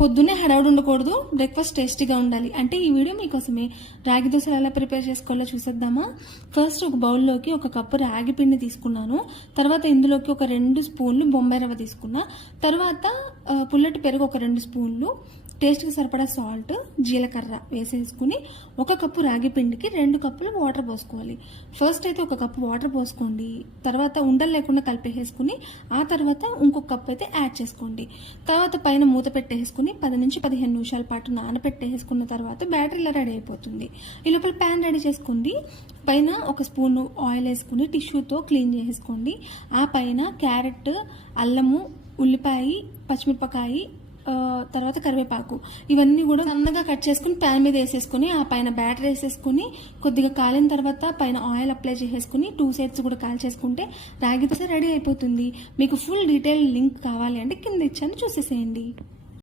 పొద్దున్నే హడావుడి ఉండకూడదు, బ్రేక్ఫాస్ట్ టేస్టీగా ఉండాలి అంటే ఈ వీడియో మీకోసమే. రాగి దోశలు ఎలా ప్రిపేర్ చేసుకోవాలో చూసేద్దామా. ఫస్ట్ ఒక బౌల్లోకి ఒక కప్పు రాగి పిండి తీసుకున్నాను. తర్వాత ఇందులోకి ఒక 2 స్పూన్లు బొంబాయి రవ్వ తీసుకున్నా. తర్వాత పుల్లటి పెరుగు ఒక 2 స్పూన్లు, టేస్ట్కి సరిపడా సాల్ట్, జీలకర్ర వేసేసుకుని ఒక కప్పు రాగి పిండికి 2 కప్పులు వాటర్ పోసుకోవాలి. ఫస్ట్ అయితే ఒక కప్పు వాటర్ పోసుకోండి, తర్వాత ఉండలు లేకుండా కలిపేసుకుని ఆ తర్వాత ఇంకొక కప్పు అయితే యాడ్ చేసుకోండి. తర్వాత పైన మూత పెట్టేసుకుని 10 నుంచి 15 నిమిషాల పాటు నానబెట్టేసుకున్న తర్వాత బ్యాటర్ ఇలా రెడీ అయిపోతుంది. ఈ లోపల ప్యాన్ రెడీ చేసుకోండి. పైన ఒక స్పూన్ ఆయిల్ వేసుకుని టిష్యూతో క్లీన్ చేసేసుకోండి. ఆ పైన క్యారెట్, అల్లము, ఉల్లిపాయ, పచ్చిమిరపకాయ, తర్వాత కరివేపాకు ఇవన్నీ కూడా సన్నగా కట్ చేసుకుని ప్యాన్ మీద వేసేసుకుని ఆ పైన బ్యాటర్ వేసేసుకుని కొద్దిగా కాలిన తర్వాత పైన ఆయిల్ అప్లై చేసేసుకుని 2 సైడ్స్ కూడా కాల్చేసుకుంటే రాగి దోశ రెడీ అయిపోతుంది. మీకు ఫుల్ డీటెయిల్ లింక్ కావాలి అంటే కింద ఇచ్చాను, చూసేసేయండి.